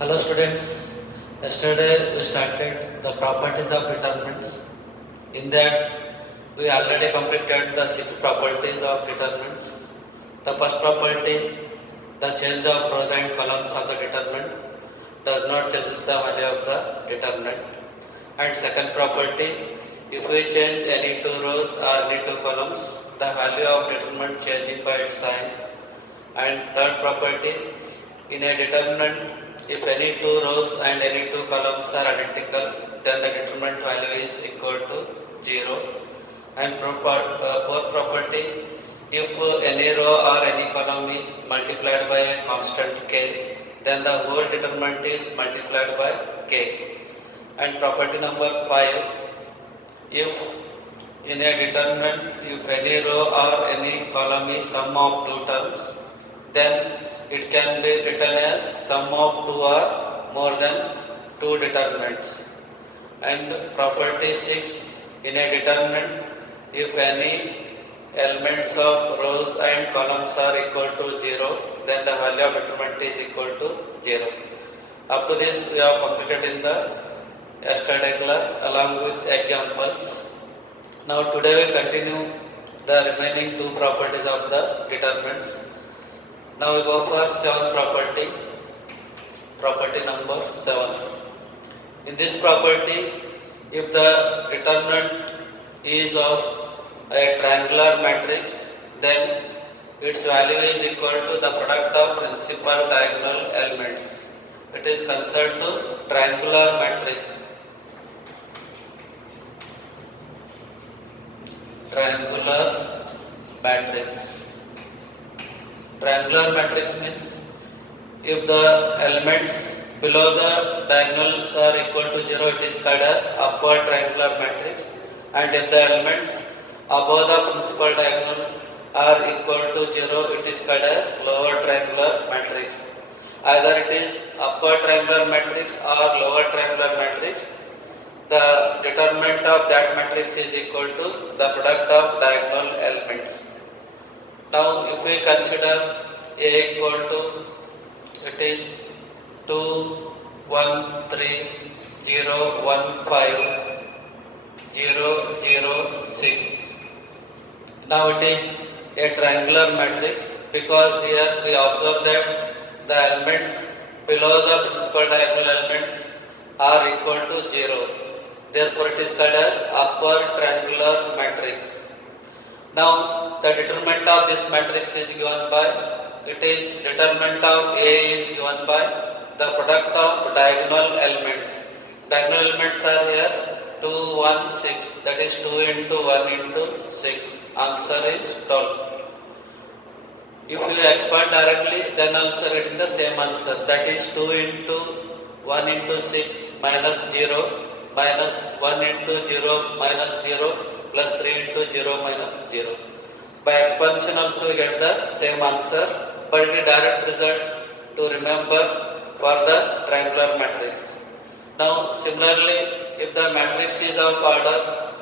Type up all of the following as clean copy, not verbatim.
Hello students, yesterday we started the properties of determinants. In that we already completed the 6 properties of determinants. The first property, the change of rows and columns of the determinant does not change the value of the determinant. And second property, if we change any 2 rows or any 2 columns, the value of determinant changing by its sign. And third property, in a determinant, if any 2 rows and any 2 columns are identical, then the determinant value is equal to 0. And fourth property, if any row or any column is multiplied by a constant k, then the whole determinant is multiplied by k. And property number 5, if in a determinant, if any row or any column is sum of 2 terms, then it can be written as sum of 2 or more than 2 determinants. And property 6, in a determinant, if any elements of rows and columns are equal to 0, then the value of determinant is equal to 0. Up to this we have completed in the yesterday class along with examples. Now today we continue the remaining 2 properties of the determinants. Now we go for 7th property, property number 7. In this property, if the determinant is of a triangular matrix, then its value is equal to the product of principal diagonal elements. It is concerned to triangular matrix. Triangular matrix. Triangular matrix means if the elements below the diagonals are equal to 0, it is called as upper triangular matrix, and if the elements above the principal diagonal are equal to 0, it is called as lower triangular matrix. Either it is upper triangular matrix or lower triangular matrix, the determinant of that matrix is equal to the product of diagonal elements. Now if we consider A equal to, it is 2, 1, 3, 0, 1, 5, 0, 0, 6. Now it is a triangular matrix because here we observe that the elements below the principal diagonal elements are equal to 0. Therefore it is called as upper triangular matrix. Now the determinant of this matrix is given by, it is determinant of A is given by the product of diagonal elements. Diagonal elements are here 2, 1, 6, that is 2 into 1 into 6. Answer is 12. If you expand directly, then also getting the same answer, that is 2 into 1 into 6 minus 0 minus 1 into 0 minus 0 plus 3 into 0 minus 0. By expansion also we get the same answer, but it is direct result to remember for the triangular matrix. Now similarly, if the matrix is of order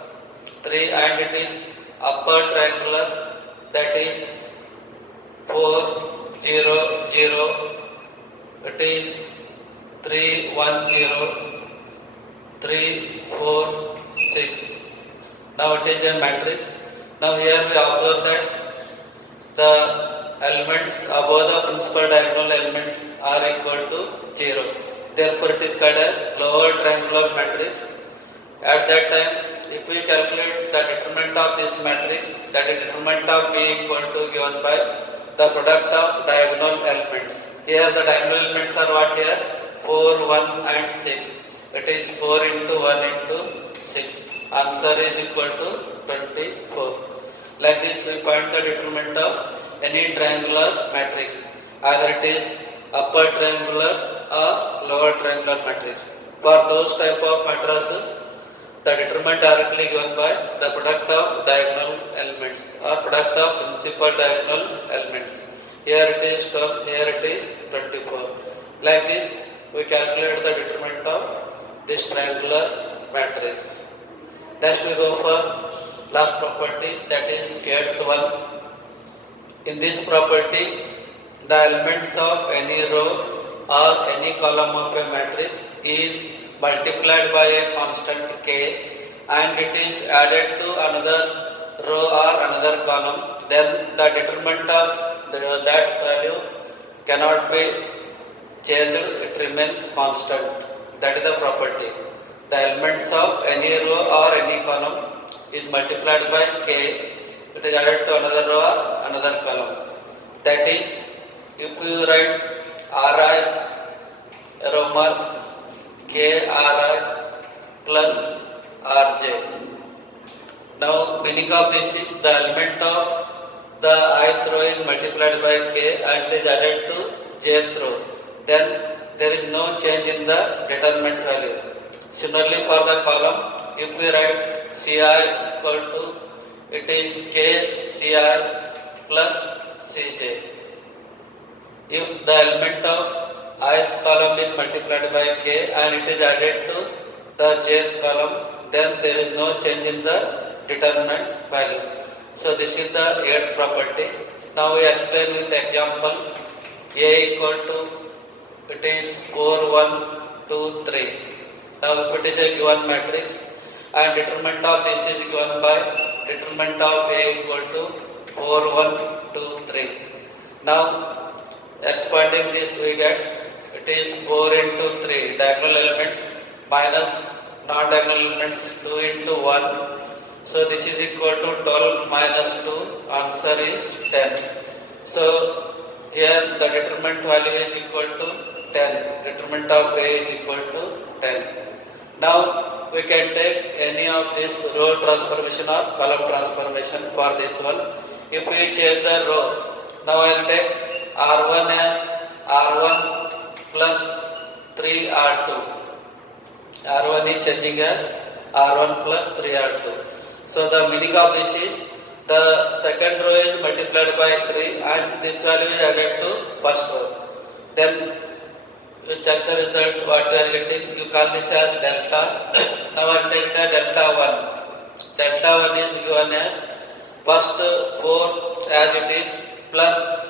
3 and it is upper triangular, that is 4, 0, 0, it is 3, 1, 0, 3, 4, 6. Now it is a matrix. Now here we observe that the elements above the principal diagonal elements are equal to 0. Therefore it is called as lower triangular matrix. At that time, if we calculate the determinant of this matrix, that is determinant of B equal to given by the product of diagonal elements. Here the diagonal elements are what here? 4, 1 and 6. It is 4 into 1 into 6. Answer is equal to 24. Like this we find the determinant of any triangular matrix. Either it is upper triangular or lower triangular matrix. For those type of matrices, the determinant directly given by the product of diagonal elements or product of principal diagonal elements. Here it is 12, here it is 24. Like this we calculate the determinant of this triangular matrix. Next we go for last property, that is 8th one. In this property, the elements of any row or any column of a matrix is multiplied by a constant k and it is added to another row or another column, then the determinant of that value cannot be changed, it remains constant. That is the property. The elements of any row or any column is multiplied by k, it is added to another row or another column. That is, if you write Ri row mark k Ri plus Rj. Now meaning of this is the element of the ith row is multiplied by k and is added to jth row. Then there is no change in the determinant value. Similarly for the column, if we write Ci equal to, it is k Ci plus Cj. If the element of ith column is multiplied by k and it is added to the jth column, then there is no change in the determinant value. So this is the eighth property. Now we explain with example. A equal to, it is 4, 1, 2, 3. Now if it is a given matrix and determinant of this is given by determinant of A equal to 4, 1, 2, 3. Now expanding this we get, it is 4 into 3 diagonal elements minus non-diagonal elements 2 into 1. So this is equal to 12 minus 2, answer is 10. So here the determinant value is equal to 10, determinant of A is equal to 10. Now we can take any of this row transformation or column transformation for this one. If we change the row, now I will take R1 as R1 plus 3R2. R1 is changing as R1 plus 3R2. So the meaning of this is the second row is multiplied by 3 and this value is added to first row. Then you check the result, what you are getting, you call this as delta. Now I will take the delta 1. Delta 1 is given as first 4 as it is plus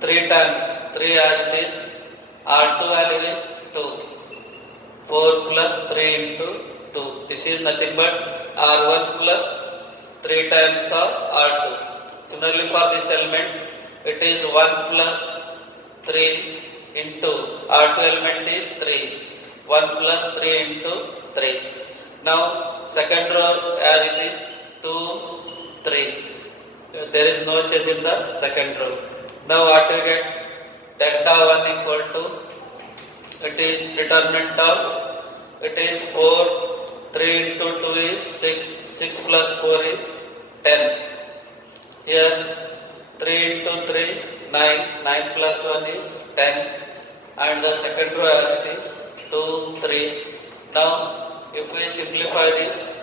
3 times 3 as it is, R2 value is 2. 4 plus 3 into 2. This is nothing but R1 plus 3 times of R2. Similarly for this element, it is 1 plus 3 into R2 element is 3. 1 plus 3 into 3. Now second row as it is 2, 3. There is no change in the second row. Now what we get? Delta 1 equal to, it is determinant of, it is 4, 3 into 2 is 6, 6 plus 4 is 10. Here 3 into 3, 9, 9 plus 1 is 10. And the second row as it is 2, 3. Now if we simplify this,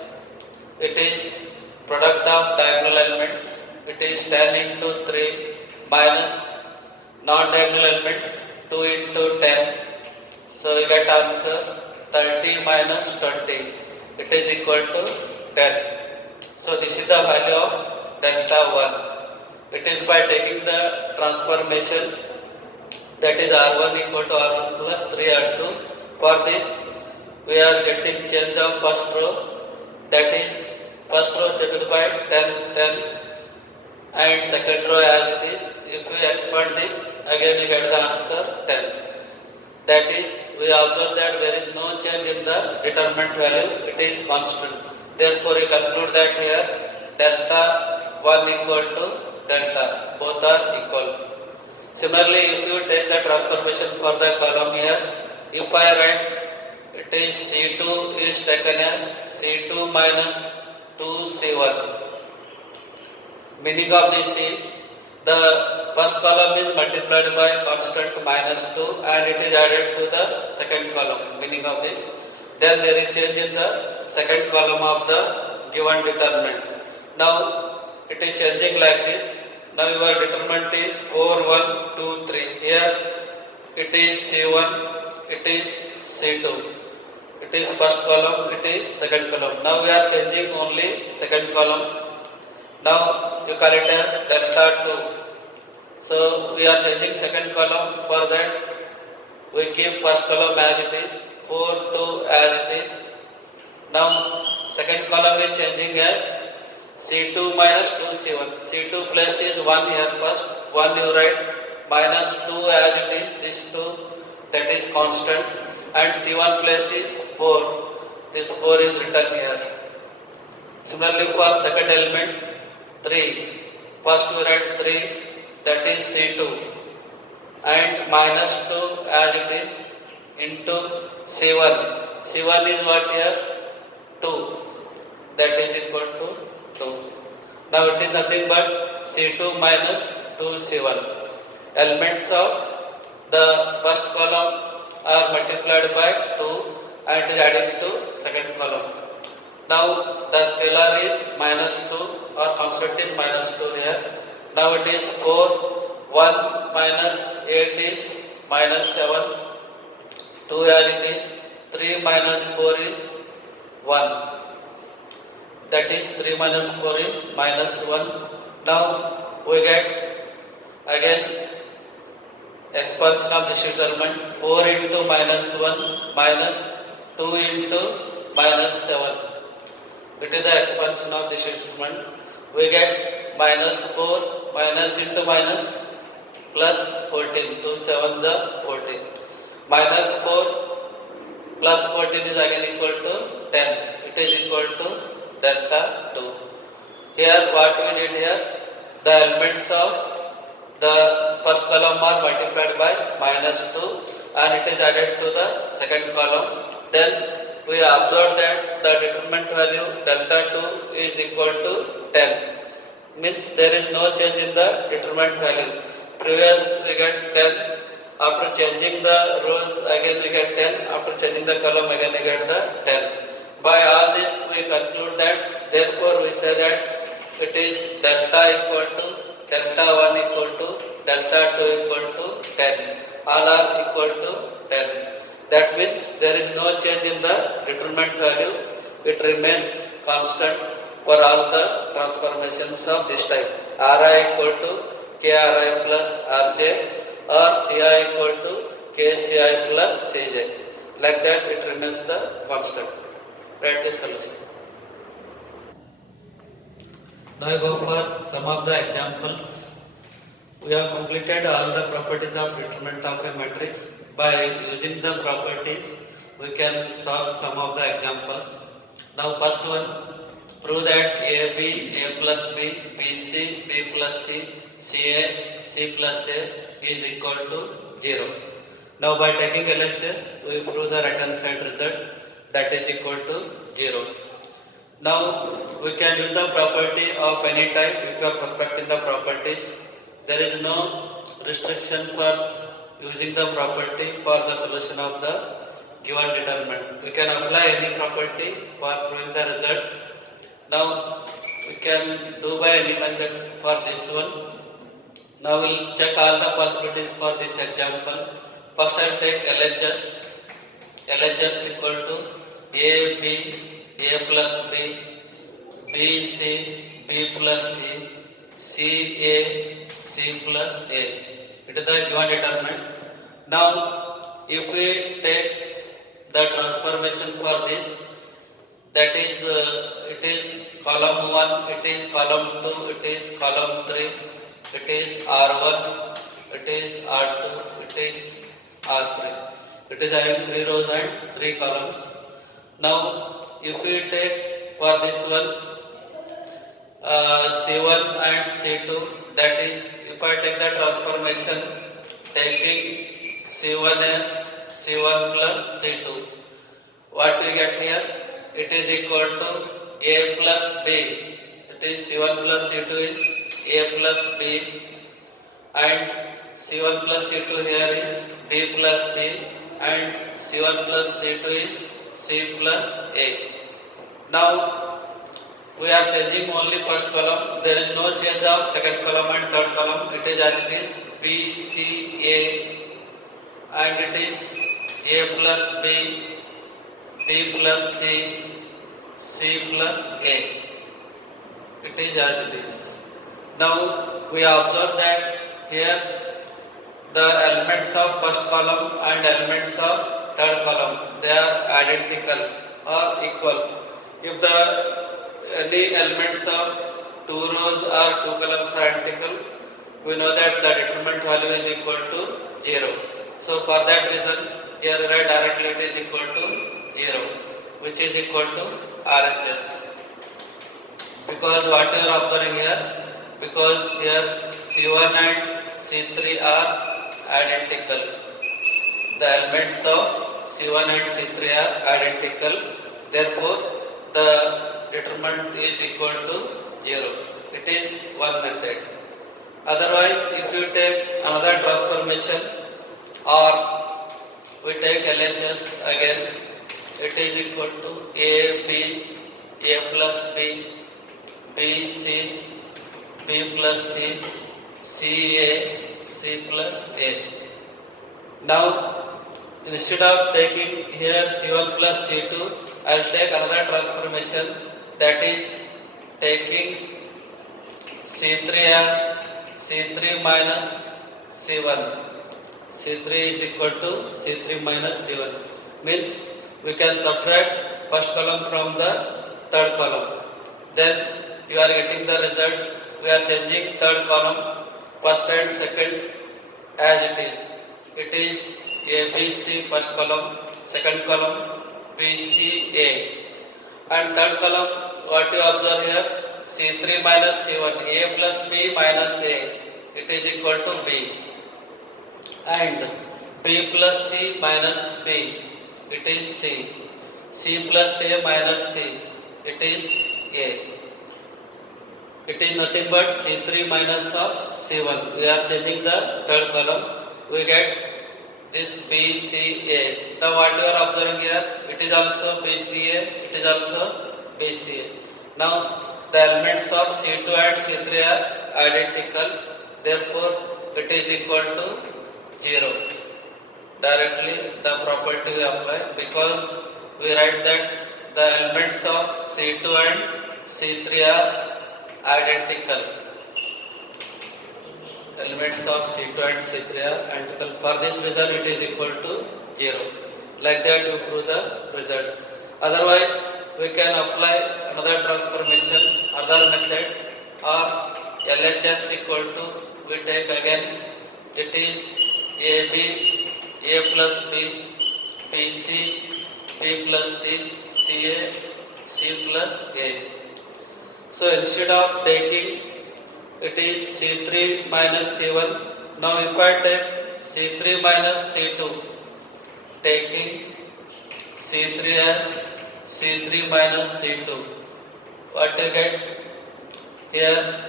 it is product of diagonal elements, it is 10 into 3 minus non-diagonal elements 2 into 10. So you get answer 30 minus 20. It is equal to 10. So this is the value of delta 1. It is by taking the transformation, that is R1 equal to R1 plus 3R2. For this we are getting change of first row, that is first row changed by 10, 10 and second row as it is. If we expand this, again you get the answer 10. That is, we observe that there is no change in the determinant value, it is constant. Therefore we conclude that here delta 1 equal to delta, both are equal. Similarly, if you take the transformation for the column here, if I write, it is C2 is taken as C2 minus 2C1. Meaning of this is, the first column is multiplied by constant minus 2 and it is added to the second column. Meaning of this, then there is change in the second column of the given determinant. Now it is changing like this. Now your determinant is 4, 1, 2, 3. Here it is C1, it is C2. It is first column, it is second column. Now we are changing only second column. Now you call it as delta 2. So we are changing second column, for that keep first column as it is, 4, 2 as it is. Now second column is changing as C2 minus 2C1. C2 place is 1 here first, 1 you write, minus 2 as it is, this 2 that is constant, and C1 place is 4, this 4 is written here. Similarly for second element 3, first we write 3 that is C2 and minus 2 as it is into C1. C1 is what here? 2, that is equal to 2. Now it is nothing but C2 minus 2C1. Elements of the first column are multiplied by 2 and it is adding to second column. Now the scalar is minus 2 or constant is minus 2 here. Now it is 4, 1 minus 8 is minus 7, 2 as it is, 3 minus 4 is 1. That is 3 minus 4 is minus 1. Now we get again expansion of this element, 4 into minus 1 minus 2 into minus 7. It is the expansion of this element. We get minus 4 minus into minus plus 14. 2 7 the 14. Minus 4 plus 14 is again equal to 10. It is equal to delta 2. Here what we did here, the elements of the first column are multiplied by minus 2 and it is added to the second column. Then we observe that the determinant value delta 2 is equal to 10. Means there is no change in the determinant value. Previous we get 10, after changing the rows again we get 10, after changing the column again we get the 10. By all this we conclude that, therefore we say that it is delta equal to delta 1 equal to delta 2 equal to 10. All are equal to 10. That means there is no change in the determinant value. It remains constant for all the transformations of this type. Ri equal to Kri plus Rj or Ci equal to Kci plus Cj. Like that it remains the constant. Write the solution. Now I go for some of the examples. We have completed all the properties of determinant of a matrix. By using the properties, we can solve some of the examples. Now first one, prove that AB, A plus B, BC, B plus C, CA, C plus A is equal to 0. Now by taking LHS, we prove the right hand side result, that is equal to 0. Now we can use the property of any type if you are perfect in the properties. There is no restriction for using the property for the solution of the given determinant. We can apply any property for proving the result. Now we can do by any method for this one. Now we will check all the possibilities for this example. First I will take LHS. LHS equal to AB, A plus B, BC, B plus C, CA, C plus A. It is the given determinant. Now if we take the transformation for this, that is it is column 1, it is column 2, it is column 3, it is R1, it is R2, it is R3. It is having 3 rows and 3 columns. Now if we take for this one C1 and C2, that is if I take the transformation taking C1 as C1 plus C2, what we get here? It is equal to A plus B. It is C1 plus C2 is A plus B and C1 plus C2 here is B plus C and C1 plus C2 is C plus A. Now we are changing only first column. There is no change of second column and third column. It is as it is B, C, A and it is A plus B, B plus C, C plus A. It is as it is. Now we observe that here the elements of first column and elements of third column, they are identical or equal. If the any elements of two rows or two columns are identical, we know that the determinant value is equal to 0. So for that reason, here we write directly it is equal to 0, which is equal to RHS. Because what you are observing here, because here C1 and C3 are identical. The elements of C1 and C3 are identical. Therefore, the determinant is equal to 0. It is one method. Otherwise, if you take another transformation or we take LHS again, it is equal to A, B, A plus B, B, C, B plus C, C, A, C plus A. Now, instead of taking here C1 plus C2, I will take another transformation, that is taking C3 as C3 minus C1. C3 is equal to C3 minus C1. Means we can subtract first column from the third column. Then you are getting the result. We are changing third column, first and second as it is. It is ABC first column, second column BCA. And third column, what you observe here, C3 minus C1, A plus B minus A, it is equal to B. And B plus C minus B, it is C. C plus A minus C, it is A. It is nothing but C3 minus of C1. We are changing the third column. We get this BCA. Now what you are observing here, it is also BCA, it is also BCA. Now the elements of C2 and C3 are identical. Therefore, it is equal to 0. Directly the property we apply, because we write that the elements of C2 and C3 are identical. Elements of C2 and C3 are identical. For this reason, it is equal to 0. Like that you prove the result. Otherwise, we can apply another transformation, other method, or LHS equal to, we take again, it is AB, A plus B, BC, B plus C, CA, C plus A. So instead of taking it is C3 minus C1, now if I take C3 minus C2, taking C3 as C3 minus C2, what you get here,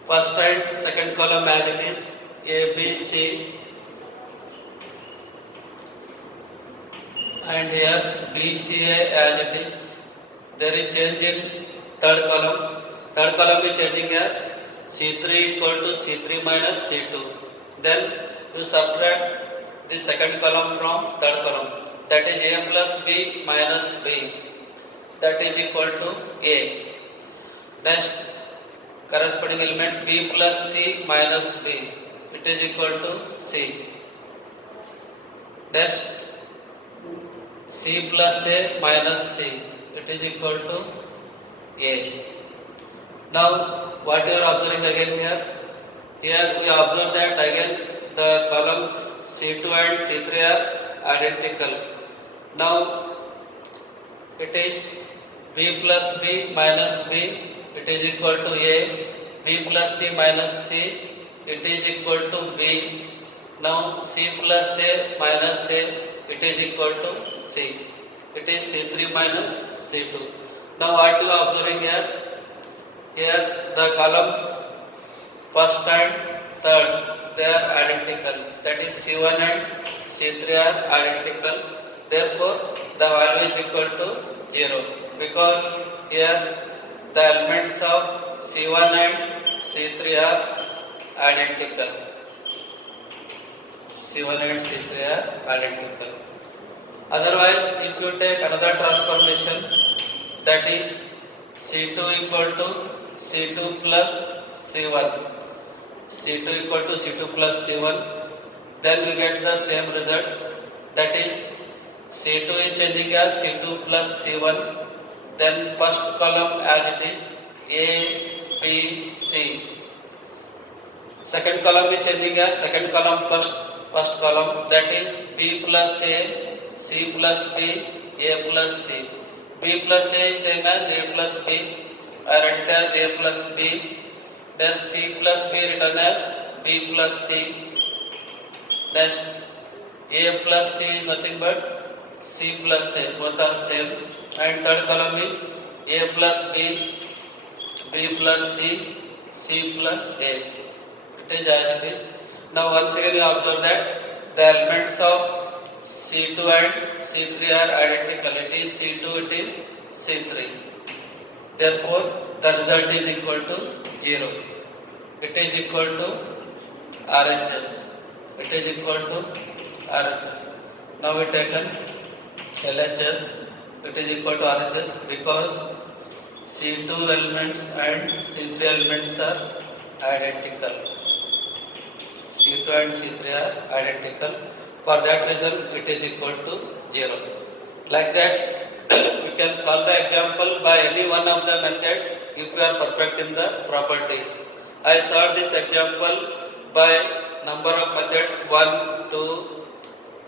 first and second column as it is, A, B, C, and here BCA as it is. There is change in third column. Third column is changing as C3 equal to C3 minus C2. Then you subtract the second column from third column. That is A plus B minus B. That is equal to A. Next, corresponding element B plus C minus B. It is equal to C. Next, C plus A minus C. It is equal to A. Now, what you are observing again here? Here we observe that again the columns C2 and C3 are identical. Now, it is B plus B minus B. It is equal to A. B plus C minus C. It is equal to B. Now, C plus A minus A. It is equal to C. It is C3 minus C2. Now what you are observing here? Here the columns first and third, they are identical. That is C1 and C3 are identical. Therefore, the value is equal to 0. Because here the elements of C1 and C3 are identical. C1 and C3 are identical. Otherwise, if you take another transformation, that is C2 equal to C2 plus C1. C2 equal to C2 plus C1, then we get the same result, that is C2 is changing as C2 plus C1, then first column as it is A, B, C. Second column is changing as second column first column, that is B plus A, C plus B, A plus C. B plus A is same as A plus B, I write as A plus B. Then C plus B written as B plus C. Next A plus C is nothing but C plus A, both are same. And third column is A plus B, B plus C, C plus A. It is as it is. Now once again you observe that the elements of C2 and C3 are identical. It is C2, it is C3. Therefore the result is equal to 0. It is equal to RHS. It is equal to RHS. Now we taken LHS. It is equal to RHS because C2 elements and C3 elements are identical. C2 and C3 are identical. For that reason, it is equal to 0. Like that, we can solve the example by any one of the method if we are perfect in the properties. I solved this example by number of method 1, 2,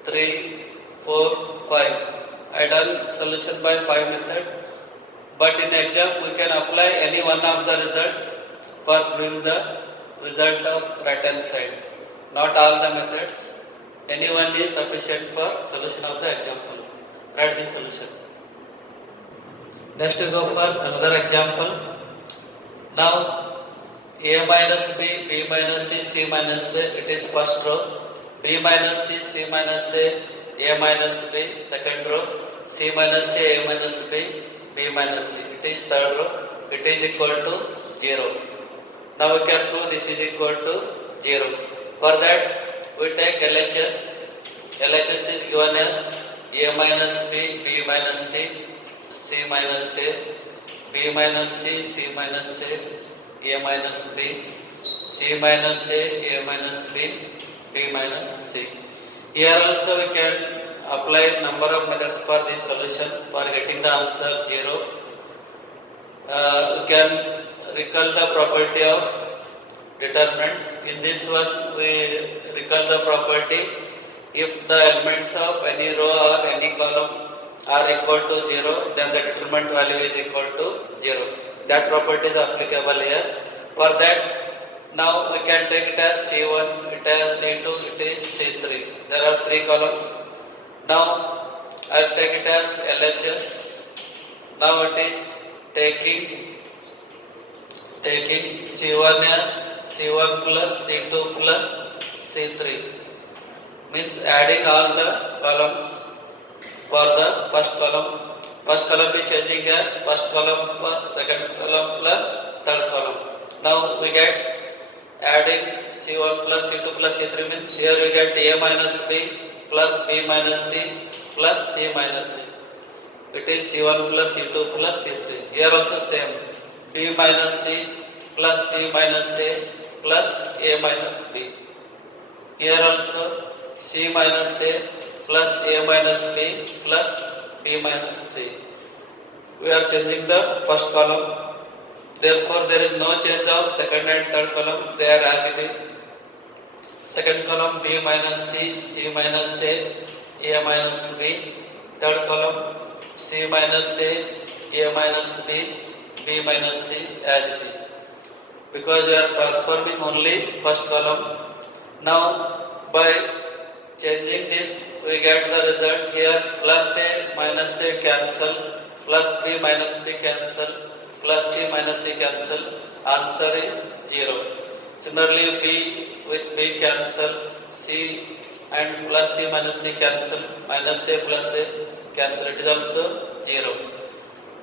3, 4, 5. I done solution by 5 method. But in exam, we can apply any one of the result for doing the result of right hand side. Not all the methods. Any one is sufficient for solution of the example. Write the solution. Next we go for another example. Now A minus B, B minus C, C minus A, it is first row. B minus C, C minus A minus B, second row. C minus A minus B, B minus C. It is third row. It is equal to 0. Now we can prove this is equal to 0. For that, we take LHS. LHS is given as A minus B, B minus C, C minus A, B minus C, C minus A minus B, C minus A minus B, B minus C. Here also we can apply number of methods for this solution for getting the answer 0. We can recall the property of determinants. In this one we recall the property if the elements of any row or any column are equal to 0, then the determinant value is equal to 0. That property is applicable here. For that, now we can take it as C1, it as C2, it is C3. There are 3 columns. Now I will take it as LHS. Now it is taking C1 as C1 plus C2 plus C3. Means adding all the columns for the first column. First column is changing as first column plus second column plus third column. Now we get adding C1 plus C2 plus C3 means here we get A minus B plus B minus C plus C minus C. It is C1 plus C2 plus C3. Here also same. B minus C plus C minus A plus A minus B. Here also C minus A plus A minus B plus B minus C. We are changing the first column. Therefore, there is no change of second and third column. They are as it is. Second column B minus C, C minus A minus B. Third column C minus A minus B, B minus C as it is. Because we are transforming only first column. Now by changing this we get the result here plus A minus A cancel, plus B minus B cancel, plus C minus C cancel. Answer is 0. Similarly B with B cancel, C and plus C minus C cancel, minus A plus A cancel, it is also 0.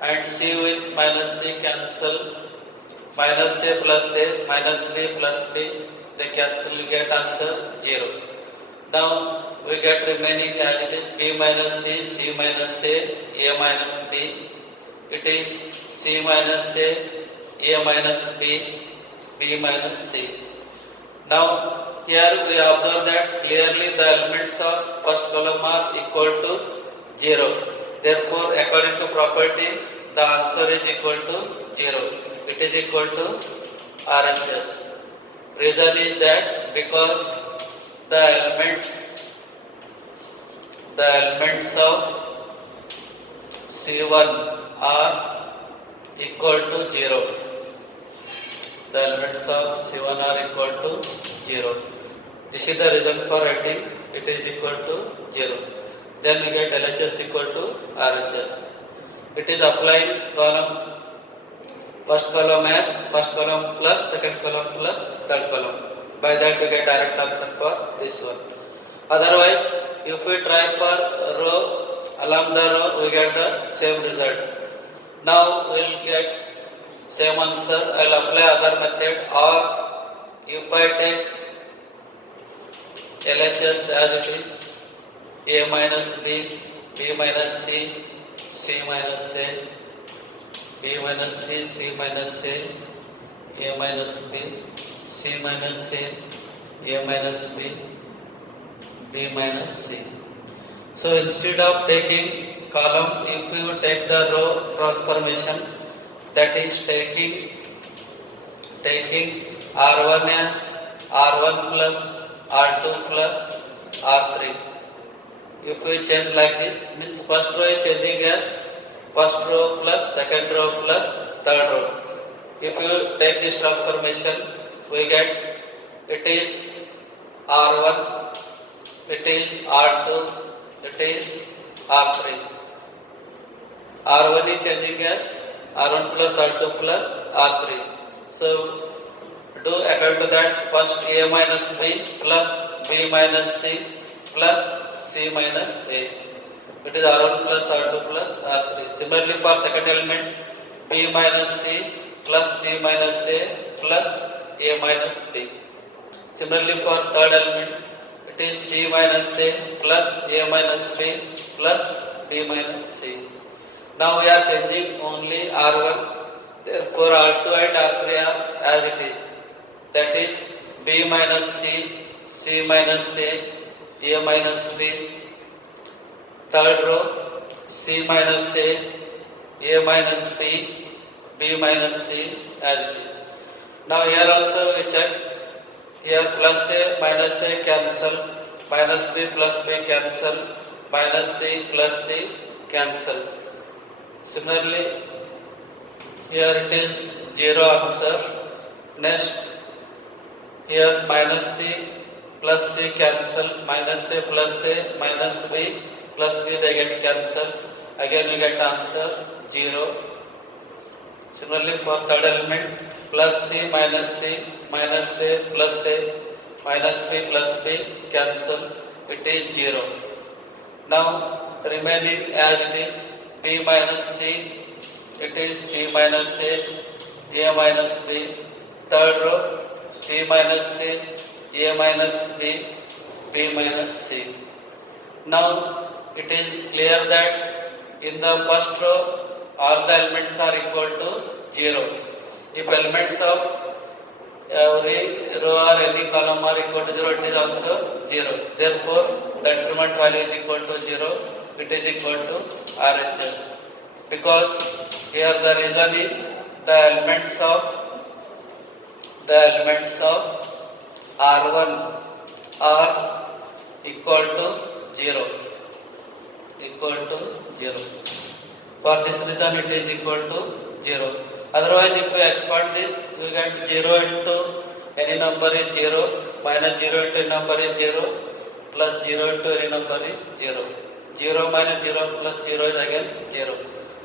And C with minus C cancel, minus A plus A, minus B plus B, they cancel, we get answer 0. Now we get remaining as it is B minus C, C minus A minus B. It is C minus A minus B, B minus C. Now here we observe that clearly the elements of first column are equal to 0. Therefore, according to property, the answer is equal to 0. It is equal to RHS. Reason is that because the elements of C1 are equal to 0. The elements of C1 are equal to 0. This is the reason for writing it is equal to 0. Then we get LHS equal to RHS. It is applying column, first column as first column plus second column plus third column. By that we get direct answer for this one. Otherwise, if we try for row, along the row we get the same result. Now we will get same answer. I will apply other method, or if I take LHS as it is, A minus B, B minus C, C minus A, B minus C, C minus A minus B, C minus A minus B, B minus C. So instead of taking column, if you take the row transformation, that is taking R1 as R1 plus R2 plus R3. If we change like this, means first row is changing as first row plus second row plus third row. If you take this transformation, we get it is R1, it is R2, it is R3. R1 is changing as R1 plus R2 plus R3. So do according to that, first A minus B plus B minus C plus C minus A. It is R1 plus R2 plus R3. Similarly for second element, B minus C plus C minus A plus A minus B. Similarly for third element, it is C minus A plus A minus B plus B minus C. Now we are changing only R1, therefore R2 and R3 are as it is. That is B minus C, C minus A minus B. Third row, C minus A minus B, B minus C as it is. Now here also we check, here plus A cancel, minus B plus B cancel, minus C plus C cancel. Similarly, here it is 0 answer. Next, here minus C plus C cancel, minus A plus A minus B plus B they get cancel. Again we get answer 0. Similarly for third element, plus C minus A plus A minus B plus B cancel. It is 0. Now remaining as it is, B minus C, it is C minus A minus B. Third row, C minus A minus B, B minus C. Now it is clear that in the first row all the elements are equal to 0. If elements of every row or any column are equal to 0, it is also 0. Therefore, the increment value is equal to 0. It is equal to RHS. Because here the reason is the elements of R1 are equal to 0. For this reason it is equal to 0. Otherwise if we expand this, we get 0 into any number is 0, minus 0 into any number is 0, plus 0 into any number is 0. 0 minus 0 plus 0 is again 0.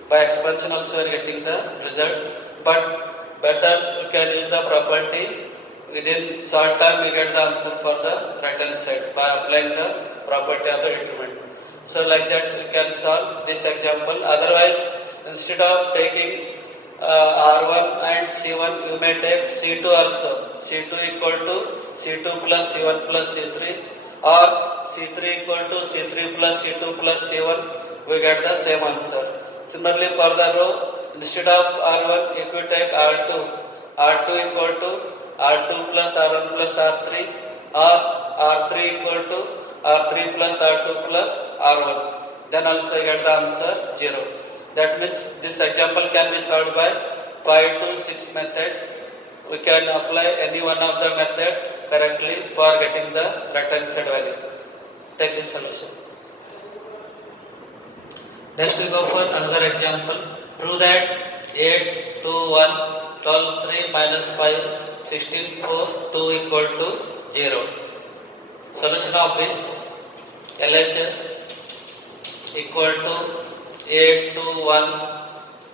By expansion also we are getting the result, but better we can use the property. Within short time we get the answer for the right hand side by applying the property of the determinant. So like that we can solve this example. Otherwise, instead of taking R1 and C1, you may take C2 also. C2 equal to C2 plus C1 plus C3, or C3 equal to C3 plus C2 plus C1, we get the same answer. Similarly for the row, instead of R1, if you take R2 equal to R2 plus R1 plus R3 or R3 equal to R3 plus R2 plus R1. Then also you get the answer 0. That means this example can be solved by 5 to 6 method. We can apply any one of the method correctly for getting the right hand side value. Take this solution. Next we go for another example. Prove that 8, 2, 1, 12, 3 minus 5, 16, 4, 2 equal to 0. Solution of this LHS equal to 8, 2, 1,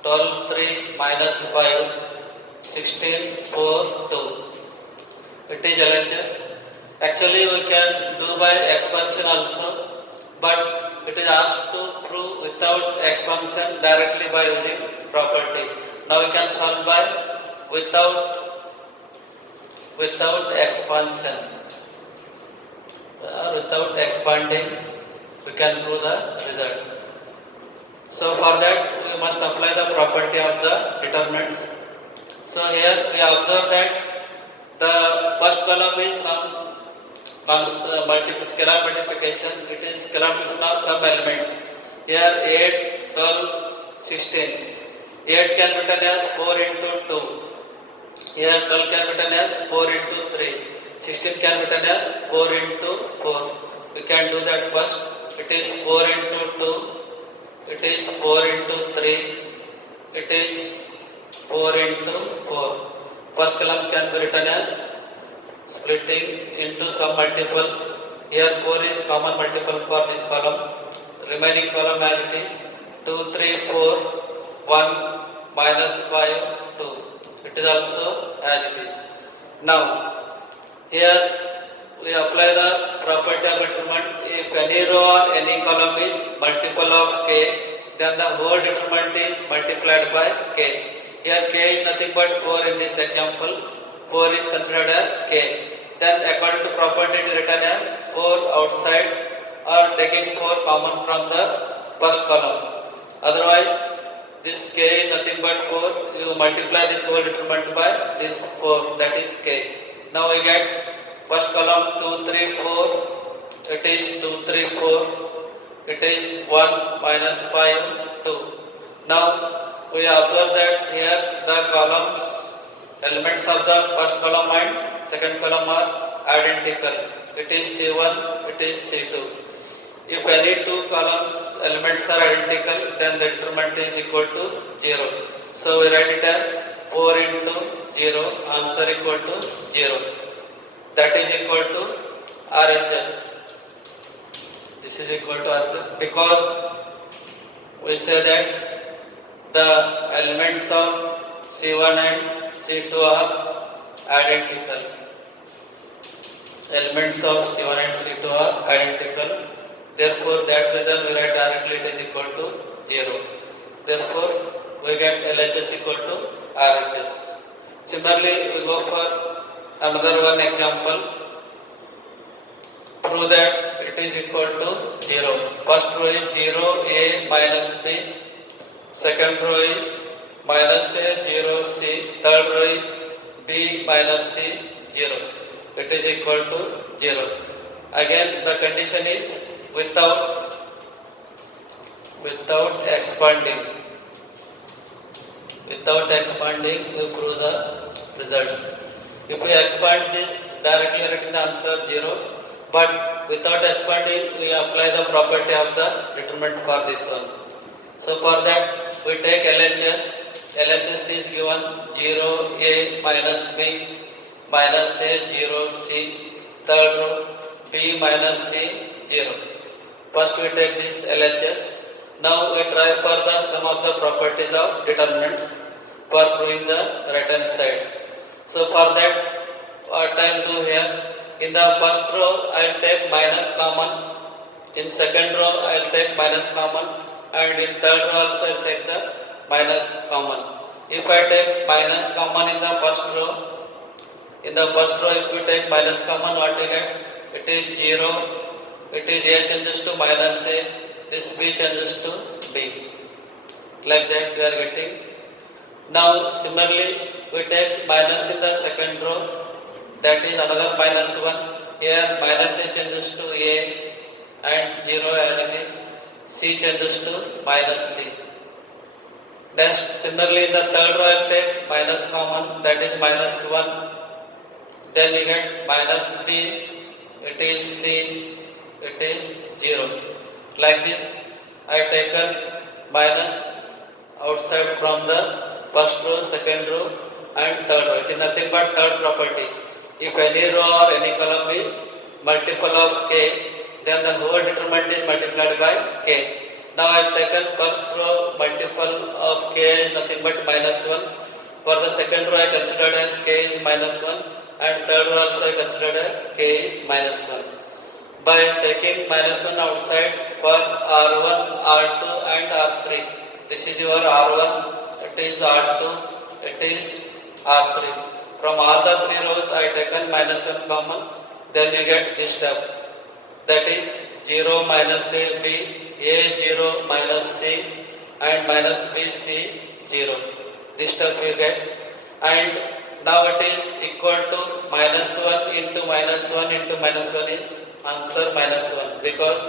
12, 3 minus 5, 16, 4, 2. It is LHS. Actually we can do by expansion also, but it is asked to prove without expansion directly by using property. Now we can solve by without expansion. Without expanding, we can prove the result. So for that we must apply the property of the determinants. So here we observe that the first column is some scalar multiplication. It is scalar multiplication of some elements. Here 8, 12, 16. 8 can be written as 4 into 2. Here 12 can be written as 4 into 3. 16 can be written as 4 into 4. We can do that first. It is 4 into 2. It is 4 into 3. It is 4 into 4. First column can be written as splitting into some multiples. Here 4 is common multiple for this column. Remaining column as it is 2, 3, 4, 1 minus 5, 2. It is also as it is. Now here we apply the property of determinant. If any row or any column is multiple of k, then the whole determinant is multiplied by k. Here k is nothing but 4 in this example. 4 is considered as k. Then according to property it is written as 4 outside or taking 4 common from the first column. Otherwise this k is nothing but 4. You multiply this whole determinant by this 4, that is k. Now we get first column 2, 3, 4. It is 2, 3, 4. It is 1 minus 5, 2. Now we observe that here the columns, elements of the first column and second column are identical. It is C1, it is C2. If any two columns elements are identical, then the determinant is equal to 0. So we write it as 4 into 0, answer equal to 0. That is equal to RHS. This is equal to RHS because we say that the elements of C1 and C2 are identical. Elements of C1 and C2 are identical. Therefore, that reason we write directly it is equal to 0. Therefore, we get LHS equal to RHS. Similarly, we go for another one example. Prove that it is equal to 0. First row is 0, A minus B. Second row is minus A, 0, C. Third row is B minus C, 0. It is equal to 0. Again, the condition is without expanding. Without expanding, we prove the result. If we expand this, directly writing the answer 0. But without expanding, we apply the property of the determinant for this one. So for that, we take LHS. LHS is given 0, A minus B, minus A, 0, C. Third row, B minus C, 0. First we take this LHS. Now we try for the sum of the properties of determinants for proving the right hand side. So for that, what I will do here, in the first row I will take minus common. In second row I will take minus common. And in third row also I will take the minus common. If I take minus common in the first row, if you take minus common, what you get? It is 0. It is A changes to minus A. This B changes to B. Like that we are getting. Now similarly we take minus in the second row. that is another minus 1. Here minus a changes to a and 0 as it is. C changes to minus c. Next, similarly in the third row I will take minus common, that is minus 1. Then we get minus b, it is c, it is 0. Like this I have taken minus outside from the first row, second row and third row. It is nothing but third property. If any row or any column is multiple of k, then the whole determinant is multiplied by k. Now I have taken first row multiple of k is nothing but minus 1. For the second row I considered as k is minus 1 and third row also I considered as k is minus 1. By taking minus 1 outside for R1, R2 and R3. This is your R1, it is R2, it is R3. From all the three rows I taken minus 1 common, then we get this step. That is 0 minus a b, a 0 minus c and minus b c 0. This step we get, and now it is equal to minus 1 into minus 1 into minus 1 is answer minus 1, because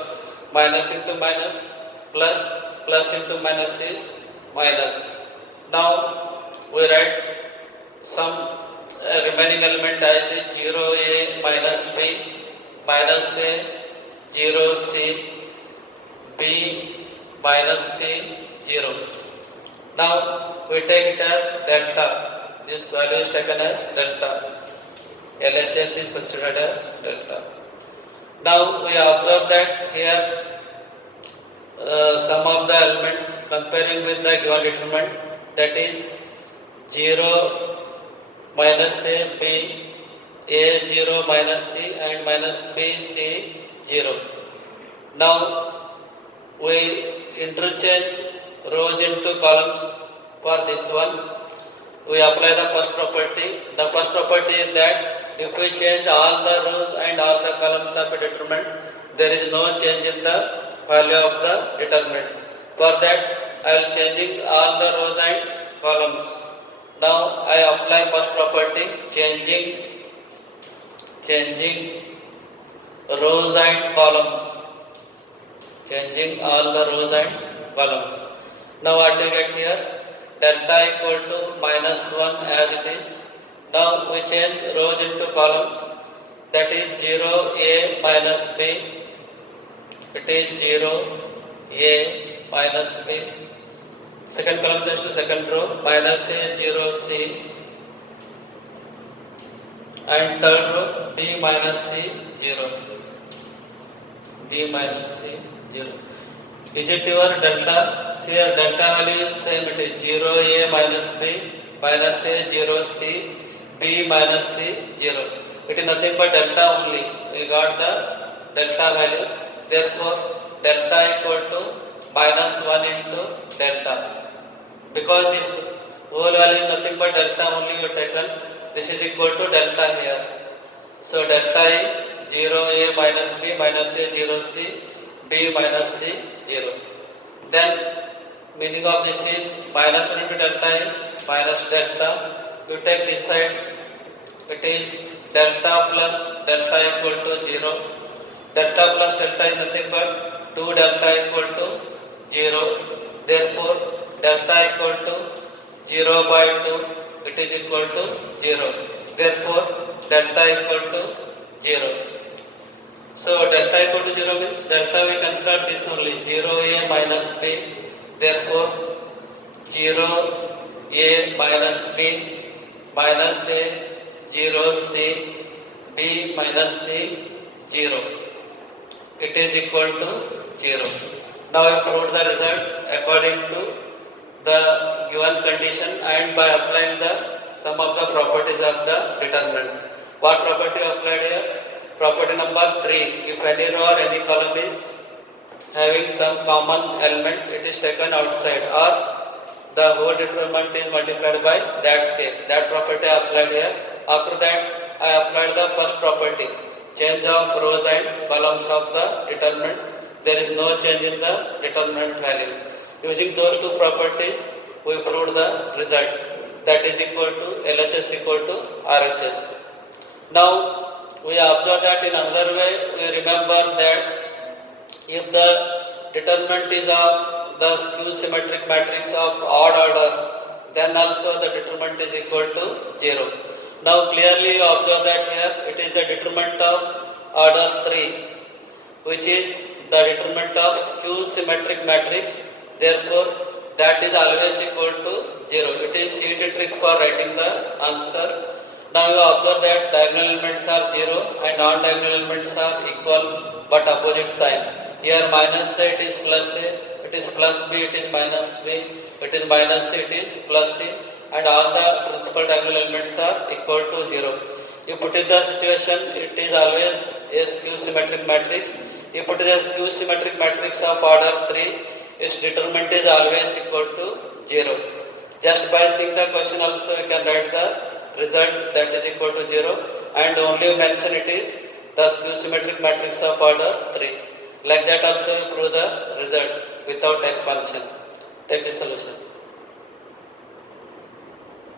minus into minus plus, plus into minus is minus. Now we write some remaining element as 0a minus b minus a 0c b minus c 0. Now we take it as delta. This value is taken as delta. LHS is considered as delta. Now we observe that here sum of the elements comparing with the given determinant, that is 0 minus a b, a 0 minus c and minus b c 0. Now we interchange rows into columns for this one. We apply the first property. The first property is that if we change all the rows and all the columns of a determinant, there is no change in the value of the determinant. For that I will changing all the rows and columns. Now I apply first property, changing rows and columns. Changing all the rows and columns. Now what do you get here? Delta equal to minus 1 as it is. Now we change rows into columns. That is 0a minus b. It is 0a minus b. Second column change to second row, minus a 0c. And third row b minus c 0. B minus c 0. Is it your delta? See, here delta value is same, it is 0a minus b minus a 0c b minus c 0. It is nothing but delta only. We got the delta value. Therefore delta equal to minus 1 into delta. Because this whole value is nothing but delta only you taken, this is equal to delta here. So delta is 0a minus b minus a 0c b minus c 0. Then meaning of this is minus 1 into delta is minus delta. You take this side, it is delta plus delta equal to 0. Delta plus delta is nothing but 2 delta equal to 0. Therefore delta equal to 0 by 2, it is equal to 0. Therefore delta equal to 0. So delta equal to 0 means delta we consider this only, 0a minus b. Therefore 0a minus b minus a 0c b minus c 0. It is equal to 0. Now we prove the result according to the given condition and by applying the sum of the properties of the determinant. What property applied here? Property number 3. If any row or any column is having some common element, it is taken outside, or the whole determinant is multiplied by that k. That property I applied here. After that I applied the first property, change of rows and columns of the determinant. There is no change in the determinant value. Using those two properties we proved the result, that is equal to LHS equal to RHS. Now we observe that in another way, we remember that if the determinant is of the skew symmetric matrix of odd order, then also the determinant is equal to 0. Now clearly you observe that here it is the determinant of order 3, which is the determinant of skew symmetric matrix. Therefore that is always equal to 0. It is CET trick for writing the answer. Now you observe that diagonal elements are 0 and non-diagonal elements are equal but opposite sign. Here minus A, it is plus A, it is plus B, it is minus B, it is minus C, it is plus C, and all the principal diagonal elements are equal to 0. You put in the situation, it is always a skew symmetric matrix. You put in the skew symmetric matrix of order 3, its determinant is always equal to 0. Just by seeing the question also you can write the result, that is equal to 0, and only mention it is the skew symmetric matrix of order 3. Like that also you prove the result without expansion. Take the solution.